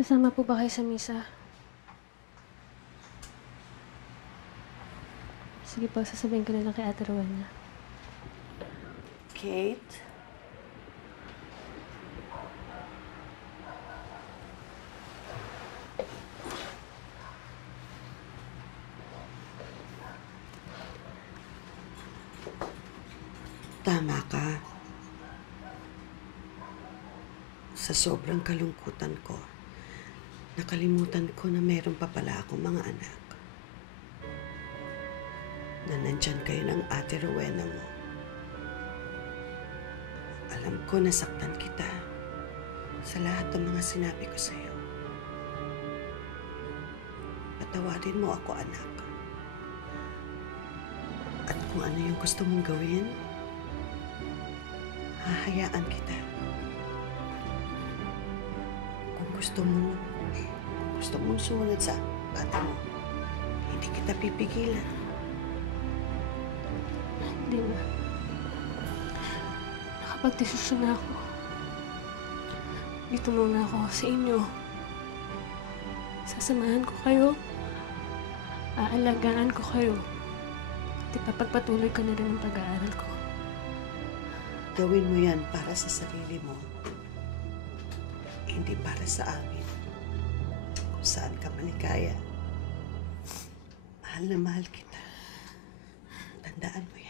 Sasama po ba kayo sa misa? Sige po, sasabihin ko na lang kay Ate Rowena. Kate? Tama ka. Sa sobrang kalungkutan ko, nakalimutan ko na meron pa pala akong mga anak. Na nandyan kayo ng Ate Rowena mo. Alam ko nasaktan kita sa lahat ng mga sinabi ko sa'yo. Patawarin mo ako, anak. At kung ano yung gusto mong gawin, hahayaan kita. Kung gusto mong sumunod sa bata mo, hindi kita pipigilan. Hindi na. Nakapagdesisyon na ako. Dito muna ako sa inyo. Sasamahan ko kayo. Aalagaan ko kayo. At ipapagpatuloy ko na rin ang pag-aaral ko. Gawin mo yan para sa sarili mo. Hindi para sa amin. Kung saan ka maligaya. Mahal na mahal kita. Tandaan mo yan.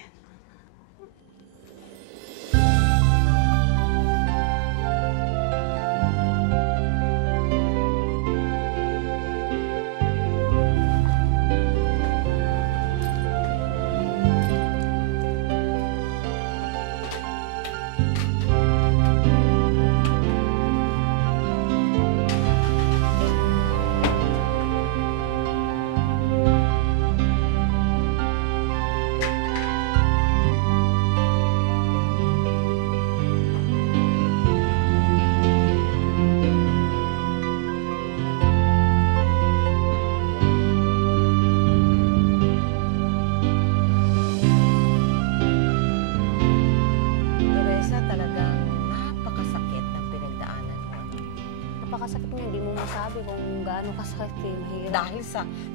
Napakasakit niya, hindi mo masabi kung gaano kasakit eh, mahirap.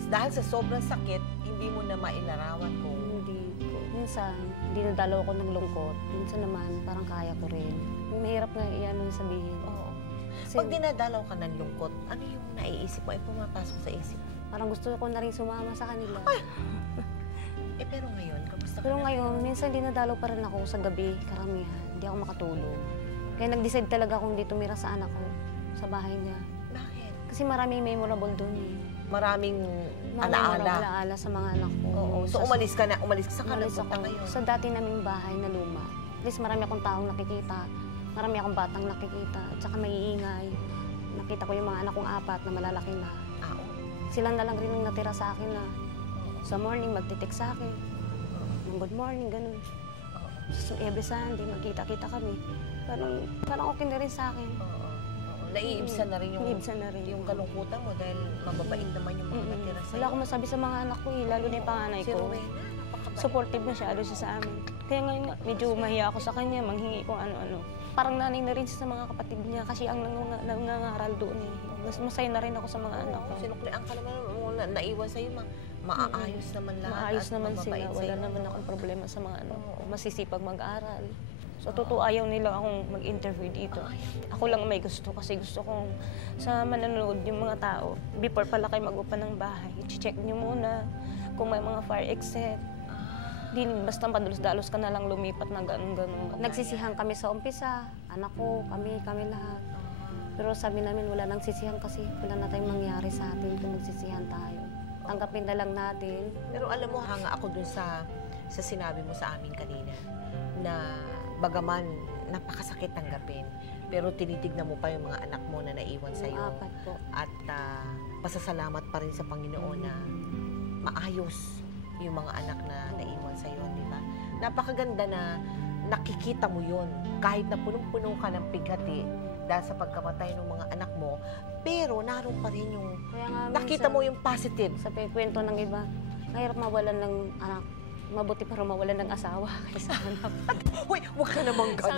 Dahil sa sobrang sakit, hindi mo na mailarawan kung... Hindi po. Minsan, dinadalaw ko ng lungkot. Minsan naman, parang kaya ko rin. Mahirap nga iyan mo sabihin. Oo. Pag dinadalaw ka ng lungkot, ano yung naiisip mo? Ay pumapasok sa isip? Parang gusto ko na rin sumama sa kanila. Ay! Pero ngayon, kamusta ka Pero na? ngayon, minsan dinadalaw pa rin ako sa gabi, karamihan. Hindi ako makatulog. Kaya nag-decide talaga akong di tumira sa anak ko, sa bahay niya. Bakit? Kasi maraming memorable doon eh. Maraming Memorable alaala sa mga anak ko. Oo. So umalis ka na. Umalis ka na Umalis ako ngayon. sa dati naming bahay na luma. At least marami akong taong nakikita. Marami akong batang nakikita. At saka may iingay. Nakita ko yung mga anak kong apat na malalaki na. Oo. Sila na lang rin ang natira sa akin na sa morning magtitik sa akin. Ng good morning, ganun. So every Sunday, magkita-kita kami. Parang okay na rin sa akin. Naiibsan na rin yung, Naiibsan na rin. yung kalungkutan mo dahil mababait naman yung mga natira sa'yo. Wala akong masabi sa mga anak ko eh, lalo na yung panganay Si ko. Rowena, napakabait. Supportive masyado siya sa amin. Kaya ngayon nga, medyo mahiya ako sa kanya, manghingi kung ano-ano. Parang nanay na rin siya sa mga kapatid niya kasi ang nangangaral doon eh. Mas masaya na rin ako sa mga anak ko. Sinuklian ka naman, naiwan sa'yo, maayos naman lahat. Maayos at naman sila, mababait wala sa'yo. naman akong problema sa mga anak ko. Masisipag mag-aral. So, totoo ayaw nila akong mag-interview dito. Ako lang may gusto kasi gusto kong sa manonood yung mga tao. Before pala kayo mag-upa ng bahay, i-check nyo muna kung may mga fire exit. Di basta padulos-dalos ka na lang lumipat na gano'n-gano'n. Nagsisihan kami sa umpisa, anak ko, kami lahat. Pero sabi namin wala nang sisihan kasi wala na tayong mangyari sa atin kung magsisihan tayo. Tanggapin na lang natin. Pero alam mo, hanga ako dun sa sinabi mo sa amin kanina na bagaman napakasakit tanggapin, pero tinitignan mo pa yung mga anak mo na naiwan sa'yo. Apat po. At pasasalamat pa rin sa Panginoon na maayos yung mga anak na naiwan sa'yo, di ba? Napakaganda na nakikita mo yun. Kahit na punong-puno ka ng pighati dahil sa pagkamatay ng mga anak mo, pero naroon pa rin yung, nakita mo yung positive. Sa kwento ng iba, mahirap mawalan ng anak. Mabuti para mawalan ng asawa kaysa anak. Uy, huwag ka namang ganun.